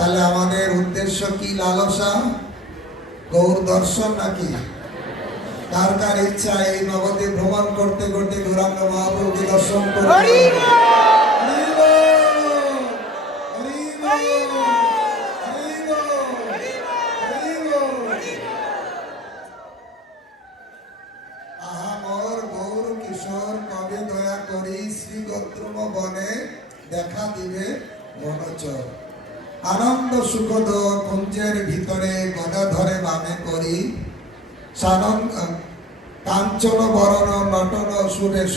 তাহলে আমাদের উদ্দেশ্য কি লালসা? গৌর দর্শন নাকি? কার কার ইচ্ছা এই নবদ্বীপ ভ্রমণ করতে করতে গৌরাঙ্গ মহাপ্রভুকে দর্শন করতে দেখা দিবে বনচর আনন্দ সুখদ কুঞ্জের ভিতরে গদা ধরে বামে করি। কাঞ্চন বরণ, নটন সুবেশ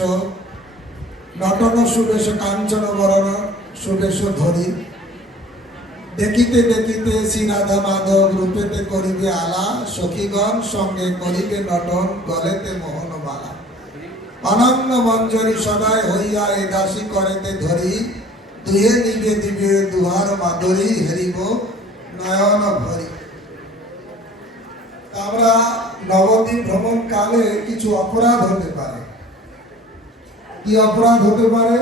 নটন সুবেশ কাঞ্চন বরণ সুবেশ ধরি। দেখিতে দেখিতে শ্রী রাধা মাধব রূপেতে করিবে আলা, সখীগণ সঙ্গে করিবে নটন, গলেতে মোহনমালা অনন্য মঞ্জরি সদায় হইয়া এ দাসী করেতে ধরি। দুহে নিবে দিবে দুহার মাধুরী হেরিব নয়ন ভরি আমরা নবদ্বীপ ভ্রমণ কালে কিছু অপরাধ হতে পারে। কি অপরাধ হতে পারে?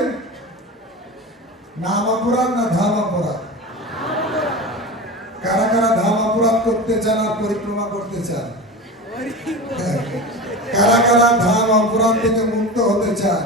নাম অপরাধ না ধাম অপরাধ? কারা কারা ধাম অপরাধ করতে চান আর পরিক্রমা করতে চান? কারা কারা ধাম অপরাধ থেকে মুক্ত হতে চান?